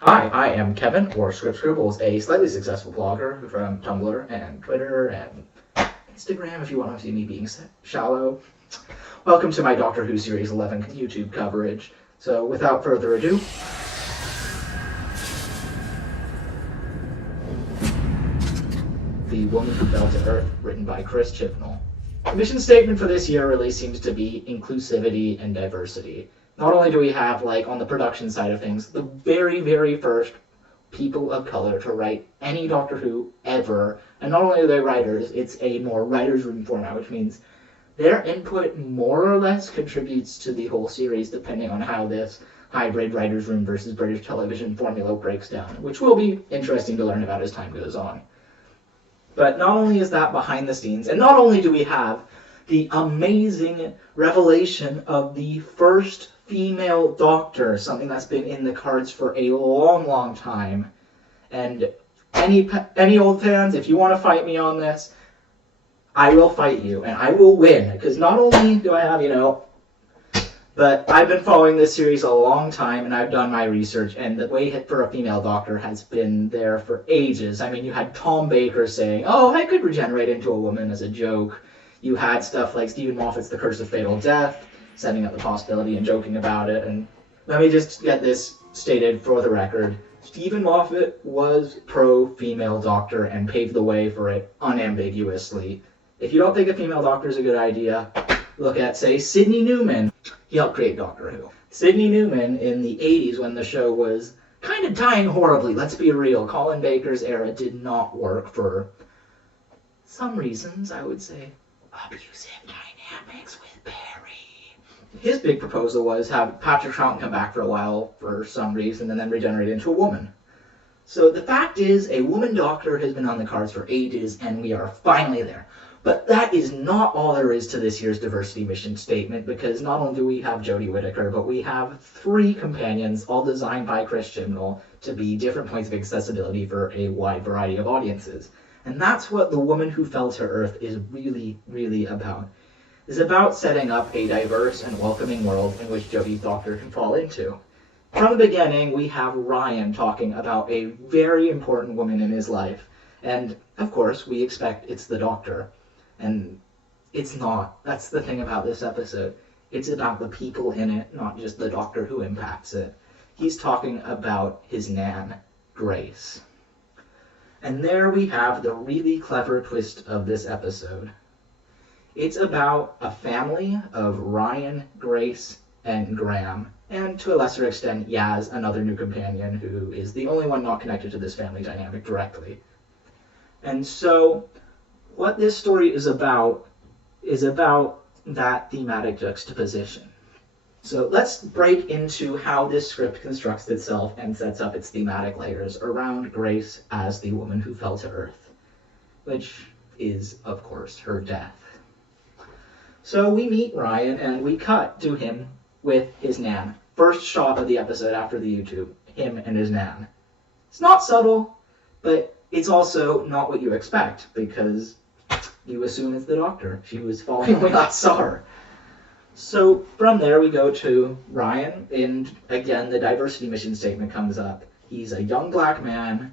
Hi, I am Kevin, or Script Scribbles, a slightly successful blogger from Tumblr and Twitter and Instagram if you want to see me being shallow. Welcome to my Doctor Who Series 11 YouTube coverage. So without further ado, The Woman Who Fell to Earth, written by Chris Chibnall. The mission statement for this year really seems to be inclusivity and diversity. Not only do we have, on the production side of things, the very, very first people of color to write any Doctor Who ever, and not only are they writers, it's a more writer's room format, which means their input more or less contributes to the whole series, depending on how this hybrid writer's room versus British television formula breaks down, which will be interesting to learn about as time goes on. But not only is that behind the scenes, and not only do we have the amazing revelation of the first female Doctor, something that's been in the cards for a long, long time. And any old fans, if you want to fight me on this, I will fight you, and I will win. Because not only do I have, but I've been following this series a long time, and I've done my research, and the wait for a female Doctor has been there for ages. I mean, you had Tom Baker saying, oh, I could regenerate into a woman as a joke. You had stuff like Stephen Moffat's The Curse of Fatal Death, setting up the possibility and joking about it. And let me just get this stated for the record. Stephen Moffat was pro-female Doctor and paved the way for it unambiguously. If you don't think a female Doctor is a good idea, look at, say, Sidney Newman. He helped create Doctor Who. Sidney Newman in the 80s, when the show was kind of dying horribly, let's be real, Colin Baker's era did not work for some reasons, I would say. Abusive dynamics with Perry. His big proposal was have Patrick Troughton come back for a while for some reason and then regenerate into a woman. So the fact is, a woman Doctor has been on the cards for ages, and we are finally there. But that is not all there is to this year's diversity mission statement, because not only do we have Jodie Whittaker, but we have 3 companions, all designed by Chris Chibnall, to be different points of accessibility for a wide variety of audiences. And that's what The Woman Who Fell to Earth is really, really about. It's about setting up a diverse and welcoming world in which Jodie's Doctor can fall into. From the beginning, we have Ryan talking about a very important woman in his life. And, of course, we expect it's the Doctor. And it's not. That's the thing about this episode. It's about the people in it, not just the Doctor who impacts it. He's talking about his nan, Grace. And there we have the really clever twist of this episode. It's about a family of Ryan, Grace, and Graham, and to a lesser extent, Yaz, another new companion who is the only one not connected to this family dynamic directly. And so, what this story is about that thematic juxtaposition. So let's break into how this script constructs itself and sets up its thematic layers around Grace as the woman who fell to Earth, which is, of course, her death. So we meet Ryan, and we cut to him with his nan. First shot of the episode after the YouTube, him and his nan. It's not subtle, but it's also not what you expect, because you assume it's the Doctor. She was falling when we last saw her. So from there we go to Ryan, and again the diversity mission statement comes up. He's a young black man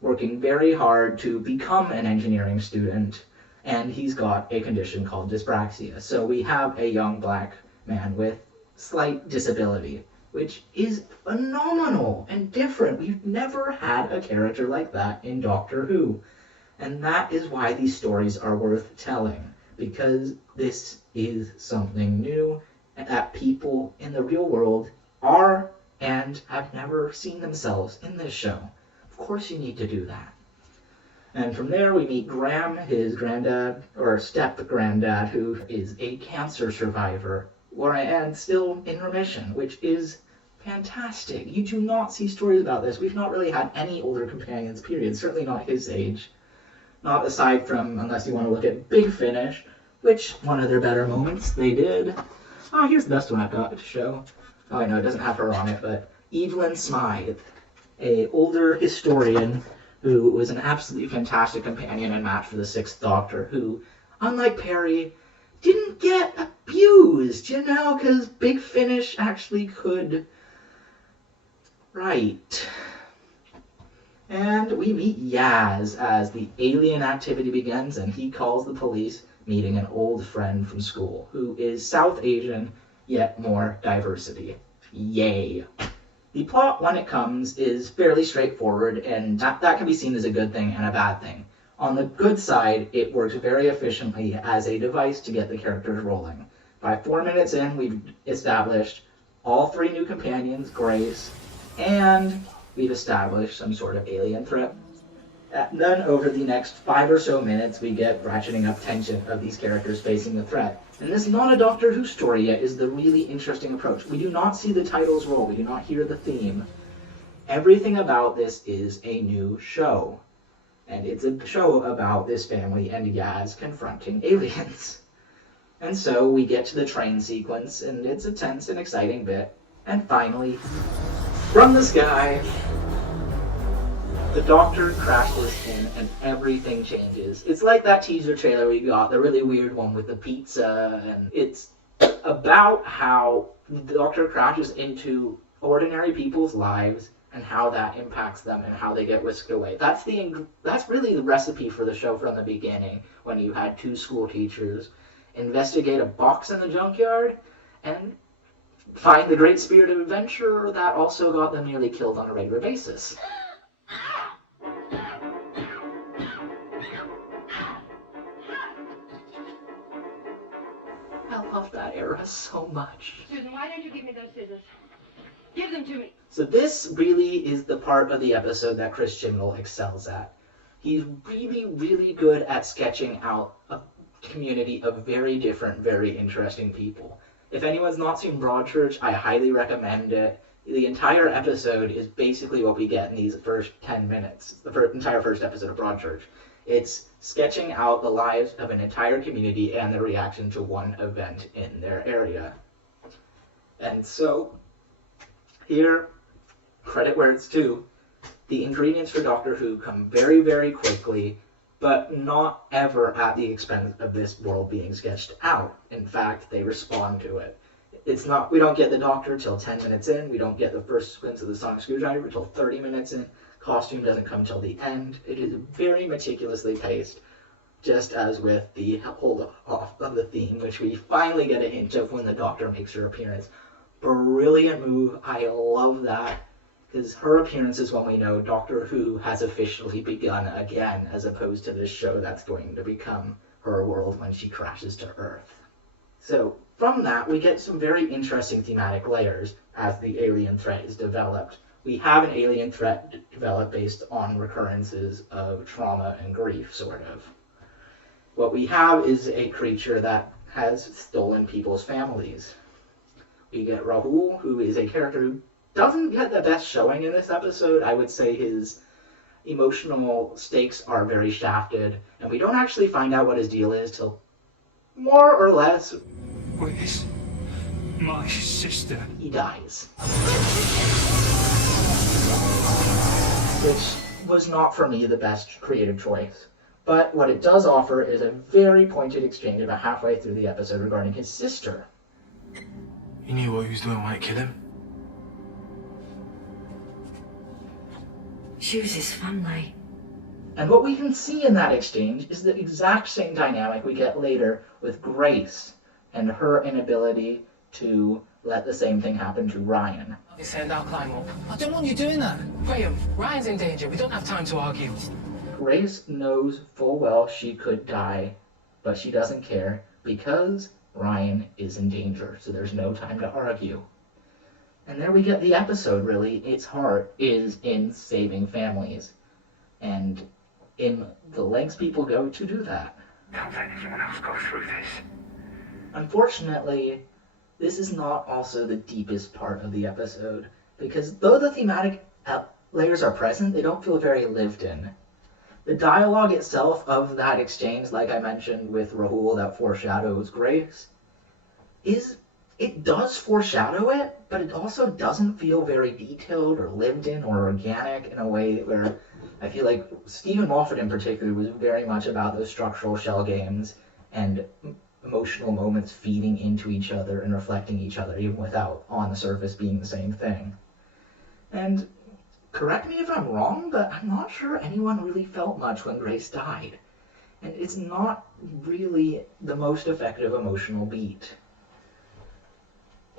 working very hard to become an engineering student, and he's got a condition called dyspraxia. So we have a young black man with slight disability, which is phenomenal and different. We've never had a character like that in Doctor Who. And that is why these stories are worth telling, because this is something new that people in the real world are and have never seen themselves in this show. Of course you need to do that. And from there we meet Graham, his granddad, or step-granddad, who is a cancer survivor, and still in remission, which is fantastic. You do not see stories about this. We've not really had any older companions, period. Certainly not his age. Not aside from, unless you want to look at Big Finish, which, one of their better moments, they did. Oh, here's the best one I've got to show. Oh, I know, it doesn't have her on it, but Evelyn Smythe, a older historian who was an absolutely fantastic companion and match for the 6th Doctor, who, unlike Perry, didn't get abused, because Big Finish actually could write. And we meet Yaz as the alien activity begins, and he calls the police, meeting an old friend from school who is South Asian, yet more diversity. Yay. The plot, when it comes, is fairly straightforward, and that can be seen as a good thing and a bad thing. On the good side, it works very efficiently as a device to get the characters rolling. By 4 minutes in, we've established all 3 new companions, Grace, and we've established some sort of alien threat. Then over the next 5 or so minutes, we get ratcheting up tension of these characters facing the threat. And this is not a Doctor Who story yet, is the really interesting approach. We do not see the titles roll, we do not hear the theme. Everything about this is a new show. And it's a show about this family and Yaz confronting aliens. And so we get to the train sequence, and it's a tense and exciting bit. And finally, from the sky, the Doctor crashes in and everything changes. It's like that teaser trailer we got, the really weird one with the pizza, and it's about how the Doctor crashes into ordinary people's lives and how that impacts them and how they get whisked away. That's really the recipe for the show from the beginning, when you had 2 school teachers investigate a box in the junkyard and find the great spirit of adventure that also got them nearly killed on a regular basis. I love that era so much. Susan, why don't you give me those scissors? Give them to me. So this really is the part of the episode that Chris Chibnall excels at. He's really, really good at sketching out a community of very different, very interesting people. If anyone's not seen Broadchurch, I highly recommend it. The entire episode is basically what we get in these first 10 minutes, the entire first episode of Broadchurch. It's sketching out the lives of an entire community and their reaction to one event in their area. And so, here, credit where it's due, the ingredients for Doctor Who come very, very quickly, but not ever at the expense of this world being sketched out. In fact, they respond to it. We don't get the Doctor till 10 minutes in, we don't get the first sequence of the Sonic Screwdriver till 30 minutes in, costume doesn't come till the end. It is very meticulously paced, just as with the hold off of the theme, which we finally get a hint of when the Doctor makes her appearance. Brilliant move, I love that, because her appearance is when we know Doctor Who has officially begun again, as opposed to this show that's going to become her world when she crashes to Earth. So, from that, we get some very interesting thematic layers as the alien threat is developed. We have an alien threat developed based on recurrences of trauma and grief, sort of. What we have is a creature that has stolen people's families. We get Rahul, who is a character who doesn't get the best showing in this episode. I would say his emotional stakes are very shafted, and we don't actually find out what his deal is till more or less... Where's my sister? He dies. Which was not, for me, the best creative choice. But what it does offer is a very pointed exchange about halfway through the episode regarding his sister. You knew what he was doing when it killed him? She was his family. And what we can see in that exchange is the exact same dynamic we get later with Grace and her inability to let the same thing happen to Ryan. They said I'll climb up. I don't want you doing that. Graham, Ryan's in danger. We don't have time to argue. Grace knows full well she could die, but she doesn't care because Ryan is in danger, so there's no time to argue. And there we get the episode, really. Its heart is in saving families, and in the lengths people go to do that. Don't let anyone else go through this. Unfortunately, this is not also the deepest part of the episode, because though the thematic layers are present, they don't feel very lived in. The dialogue itself of that exchange, like I mentioned with Rahul, that foreshadows Grace, it does foreshadow it, but it also doesn't feel very detailed or lived in or organic in a way where I feel like Stephen Moffat in particular was very much about those structural shell games and emotional moments feeding into each other and reflecting each other, even without on the surface being the same thing. And correct me if I'm wrong, but I'm not sure anyone really felt much when Grace died. And it's not really the most effective emotional beat.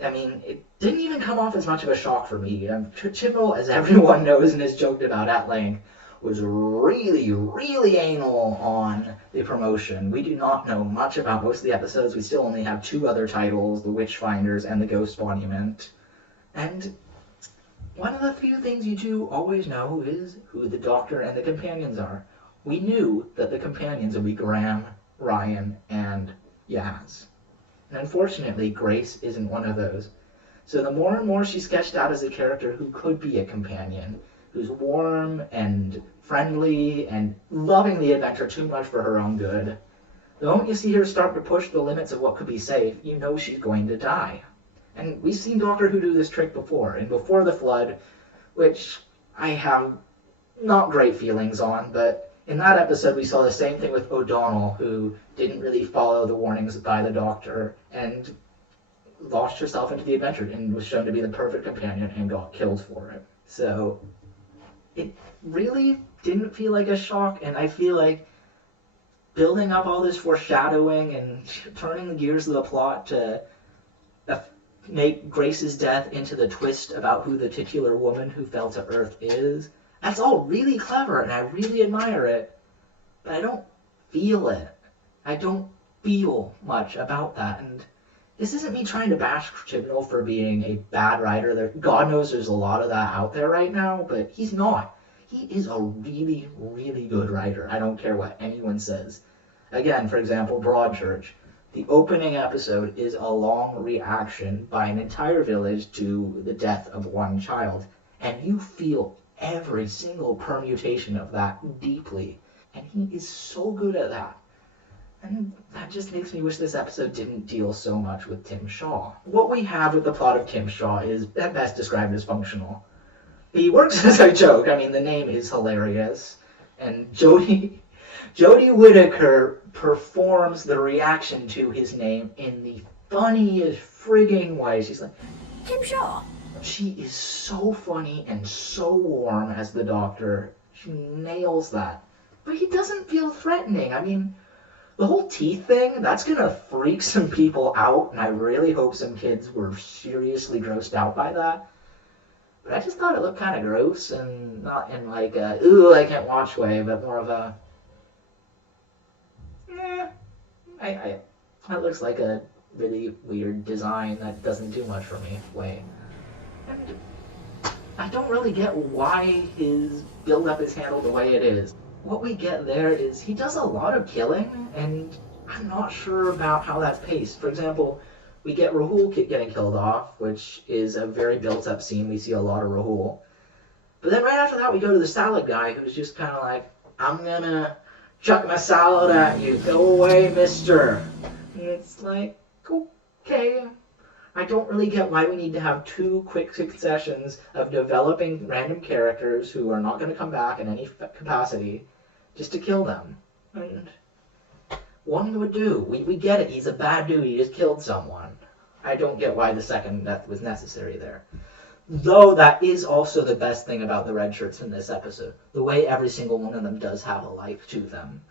I mean, it didn't even come off as much of a shock for me. Chibnall, as everyone knows and has joked about at length, was really, really anal on the promotion. We do not know much about most of the episodes. We still only have 2 other titles, The Witchfinders and The Ghost Monument. And one of the few things you do always know is who the Doctor and the companions are. We knew that the companions would be Graham, Ryan, and Yaz. And unfortunately, Grace isn't one of those. So the more and more she's sketched out as a character who could be a companion, who's warm and friendly and loving the adventure too much for her own good, the moment you see her start to push the limits of what could be safe, you know she's going to die. And we've seen Doctor Who do this trick before, in Before the Flood, which I have not great feelings on, but in that episode, we saw the same thing with O'Donnell, who didn't really follow the warnings by the Doctor and launched herself into the adventure and was shown to be the perfect companion and got killed for it. So it really didn't feel like a shock, and I feel like building up all this foreshadowing and turning the gears of the plot to make Grace's death into the twist about who the titular woman who fell to Earth is, that's all really clever, and I really admire it, but I don't feel it. I don't feel much about that, and this isn't me trying to bash Chibnall for being a bad writer. God knows there's a lot of that out there right now, but he's not. He is a really, really good writer. I don't care what anyone says. Again, for example, Broadchurch. The opening episode is a long reaction by an entire village to the death of one child, and you feel every single permutation of that deeply, and he is so good at that. And that just makes me wish this episode didn't deal so much with Tim Shaw. What we have with the plot of Tim Shaw is at best described as functional. He works as a joke. I mean, the name is hilarious, and Jodie Whittaker performs the reaction to his name in the funniest frigging way. She's like, Tim Shaw. She is so funny and so warm as the Doctor. She nails that. But he doesn't feel threatening. I mean, the whole teeth thing, that's gonna freak some people out, and I really hope some kids were seriously grossed out by that. But I just thought it looked kind of gross, and not in like a, ooh, I can't watch way, but more of a, that looks like a really weird design that doesn't do much for me way. And I don't really get why his build-up is handled the way it is. What we get there is he does a lot of killing, and I'm not sure about how that's paced. For example, we get Rahul getting killed off, which is a very built-up scene. We see a lot of Rahul. But then right after that, we go to the salad guy, who's just kind of like, I'm gonna chuck my salad at you. Go away, mister. And it's like, okay. I don't really get why we need to have 2 quick successions of developing random characters who are not going to come back in any capacity just to kill them. And one would do. We get it. He's a bad dude. He just killed someone. I don't get why the second death was necessary there. Though that is also the best thing about the red shirts in this episode. The way every single one of them does have a life to them.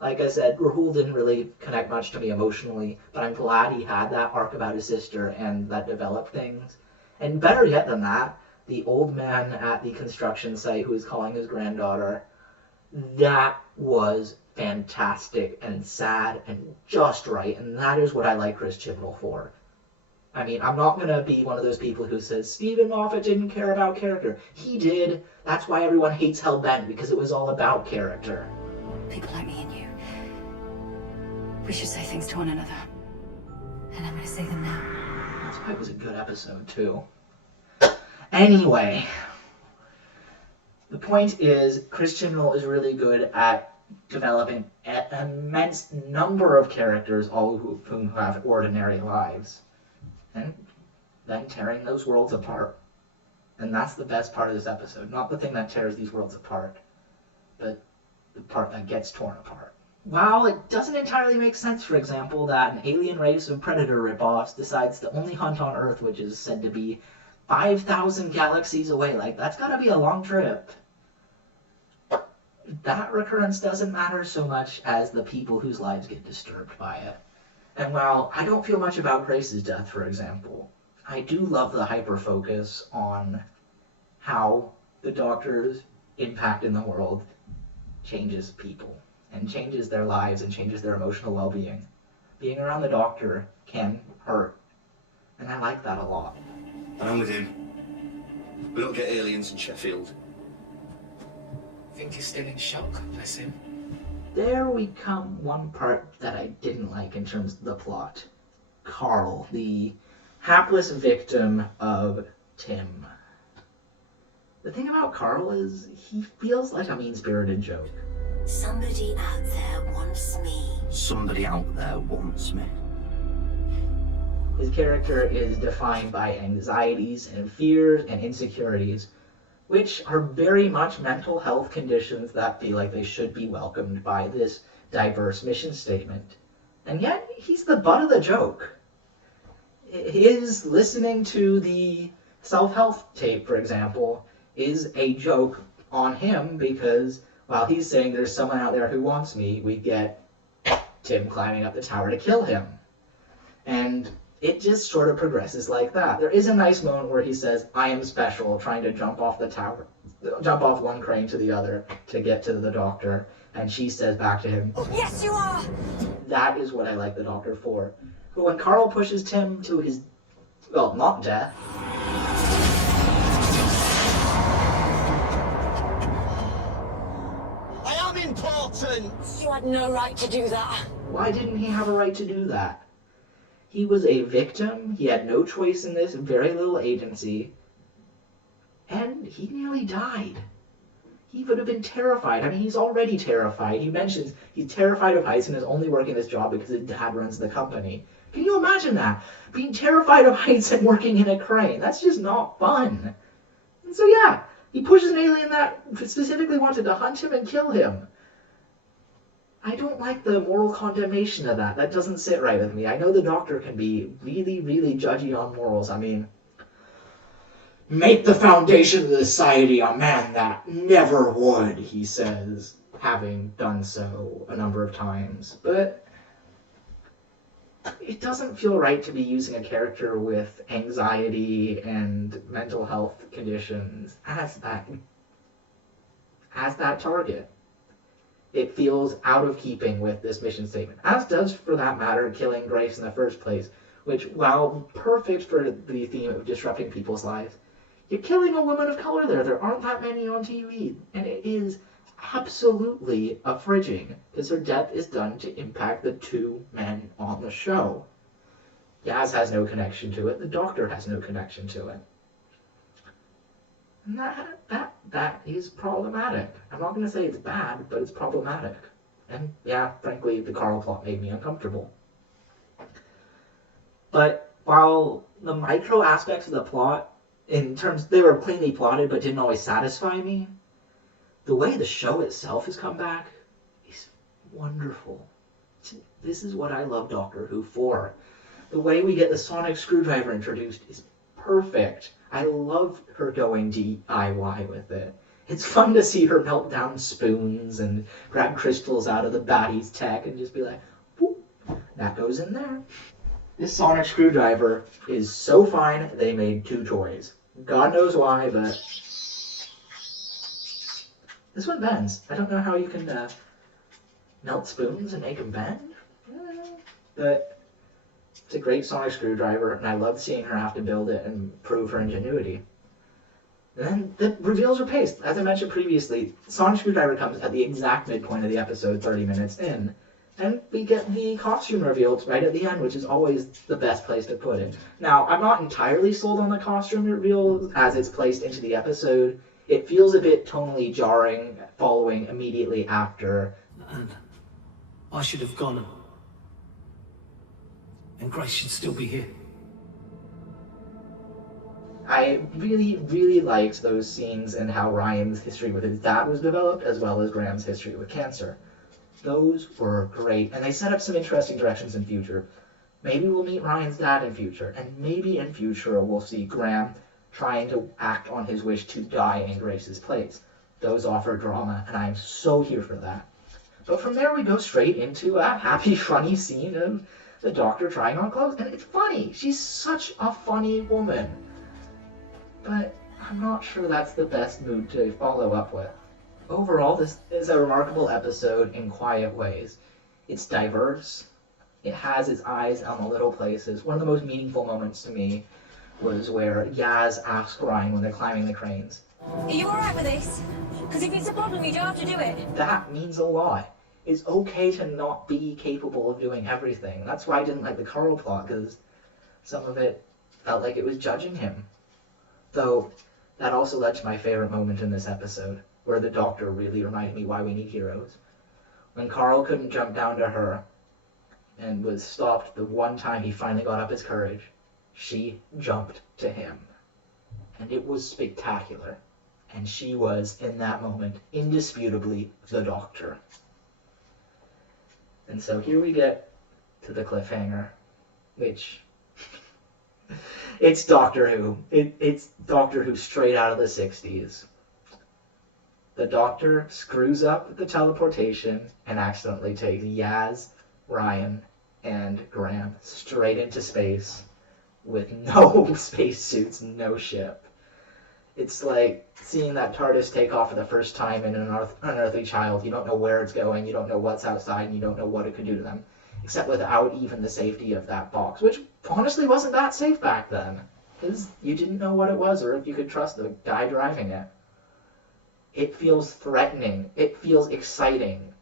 Like I said, Rahul didn't really connect much to me emotionally, but I'm glad he had that arc about his sister and that developed things. And better yet than that, the old man at the construction site who is calling his granddaughter, that was fantastic and sad and just right, and that is what I like Chris Chibnall for. I mean, I'm not going to be one of those people who says, Stephen Moffat didn't care about character. He did. That's why everyone hates Hellbent, because it was all about character. People like me and you. We should say things to one another. And I'm going to say them now. That's why it was a good episode, too. Anyway, the point is, Chris Chibnall is really good at developing an immense number of characters, all of whom have ordinary lives, and then tearing those worlds apart. And that's the best part of this episode. Not the thing that tears these worlds apart, but the part that gets torn apart. While it doesn't entirely make sense, for example, that an alien race of predator ripoffs decides to only hunt on Earth, which is said to be 5,000 galaxies away. Like, that's gotta be a long trip. That recurrence doesn't matter so much as the people whose lives get disturbed by it. And while I don't feel much about Grace's death, for example, I do love the hyper-focus on how the Doctor's impact in the world changes people, and changes their lives, and changes their emotional well-being. Being around the Doctor can hurt, and I like that a lot. And I'm with him. We don't get aliens in Sheffield. I think he's still in shock, bless him. There we come one part that I didn't like in terms of the plot. Carl, the hapless victim of Tim. The thing about Carl is he feels like a mean-spirited joke. Somebody out there wants me. Somebody out there wants me. His character is defined by anxieties and fears and insecurities, which are very much mental health conditions that feel like they should be welcomed by this diverse mission statement. And yet, he's the butt of the joke. His listening to the self-help tape, for example, is a joke on him because while he's saying there's someone out there who wants me, we get Tim climbing up the tower to kill him. And it just sort of progresses like that. There is a nice moment where he says, I am special, trying to jump off the tower, jump off one crane to the other to get to the Doctor. And she says back to him, Oh, yes, you are! that is what I like the Doctor for. But when Carl pushes Tim to his, well, not death, I am important! You had no right to do that. why didn't he have a right to do that? He was a victim, he had no choice in this, very little agency, and he nearly died. He would have been terrified. I mean, he's already terrified. He mentions he's terrified of heights and is only working this job because his dad runs the company. Can you imagine that? Being terrified of heights and working in a crane. That's just not fun. And so yeah, he pushes an alien that specifically wanted to hunt him and kill him. I don't like the moral condemnation of that. That doesn't sit right with me. I know the Doctor can be really, really judgy on morals. I mean, make the foundation of the society a man that never would, he says, having done so a number of times. But it doesn't feel right to be using a character with anxiety and mental health conditions as that target. It feels out of keeping with this mission statement, as does, for that matter, killing Grace in the first place, which, while perfect for the theme of disrupting people's lives, you're killing a woman of color there. There aren't that many on TV, and it is absolutely affringing, because her death is done to impact the two men on the show. Yaz has no connection to it. The Doctor has no connection to it. And that is problematic. I'm not going to say it's bad, but it's problematic. And yeah, frankly, the Carl plot made me uncomfortable. But while the micro aspects of the plot, in terms, they were plainly plotted but didn't always satisfy me, the way the show itself has come back is wonderful. This is what I love Doctor Who for. The way we get the sonic screwdriver introduced is perfect. I love her going DIY with it. It's fun to see her melt down spoons and grab crystals out of the baddie's tech and just be like, whoop, that goes in there. This sonic screwdriver is so fine, they made two toys. God knows why, but this one bends. I don't know how you can melt spoons and make them bend, but it's a great sonic screwdriver, and I love seeing her have to build it and prove her ingenuity. And then the reveals are paced. As I mentioned previously, sonic screwdriver comes at the exact midpoint of the episode, 30 minutes in, and we get the costume revealed right at the end, which is always the best place to put it. Now, I'm not entirely sold on the costume reveal as it's placed into the episode. It feels a bit tonally jarring, following immediately after. And I should have gone. And Grace should still be here. I really, really liked those scenes and how Ryan's history with his dad was developed, as well as Graham's history with cancer. Those were great, and they set up some interesting directions in future. Maybe we'll meet Ryan's dad in future, and maybe in future we'll see Graham trying to act on his wish to die in Grace's place. Those offer drama, and I'm so here for that. But from there we go straight into a happy, funny scene of the Doctor trying on clothes, and it's funny. She's such a funny woman. But I'm not sure that's the best mood to follow up with. Overall, this is a remarkable episode in quiet ways. It's diverse. It has its eyes on the little places. One of the most meaningful moments to me was where Yaz asks Ryan when they're climbing the cranes. Are you alright with this? Because if it's a problem, you don't have to do it. That means a lot. It's okay to not be capable of doing everything. That's why I didn't like the Carl plot, because some of it felt like it was judging him. Though, that also led to my favorite moment in this episode, where the Doctor really reminded me why we need heroes. When Carl couldn't jump down to her, and was stopped the one time he finally got up his courage, she jumped to him. And it was spectacular. And she was, in that moment, indisputably the Doctor. And so here we get to the cliffhanger, which... it's Doctor Who. It's Doctor Who straight out of the 60s. The Doctor screws up the teleportation and accidentally takes Yaz, Ryan, and Graham straight into space with no spacesuits, no ship. It's like seeing that TARDIS take off for the first time in an unearthly child. You don't know where it's going, you don't know what's outside, and you don't know what it could do to them. Except without even the safety of that box, which honestly wasn't that safe back then. Because you didn't know what it was or if you could trust the guy driving it. It feels threatening. It feels exciting.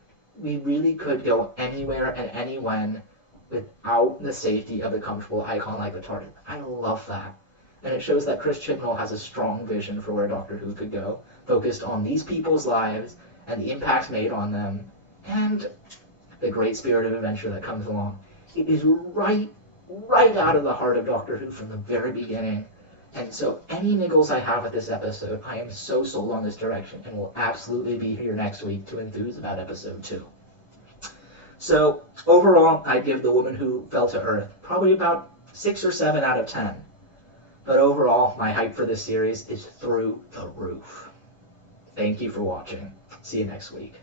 We really could go anywhere and anywhen without the safety of a comfortable icon like the TARDIS. I love that. And it shows that Chris Chibnall has a strong vision for where Doctor Who could go, focused on these people's lives and the impacts made on them, and the great spirit of adventure that comes along. It is right out of the heart of Doctor Who from the very beginning. And so any niggles I have with this episode, I am so sold on this direction and will absolutely be here next week to enthuse about episode 2. So overall, I give The Woman Who Fell to Earth probably about 6 or 7 out of 10. But overall, my hype for this series is through the roof. Thank you for watching. See you next week.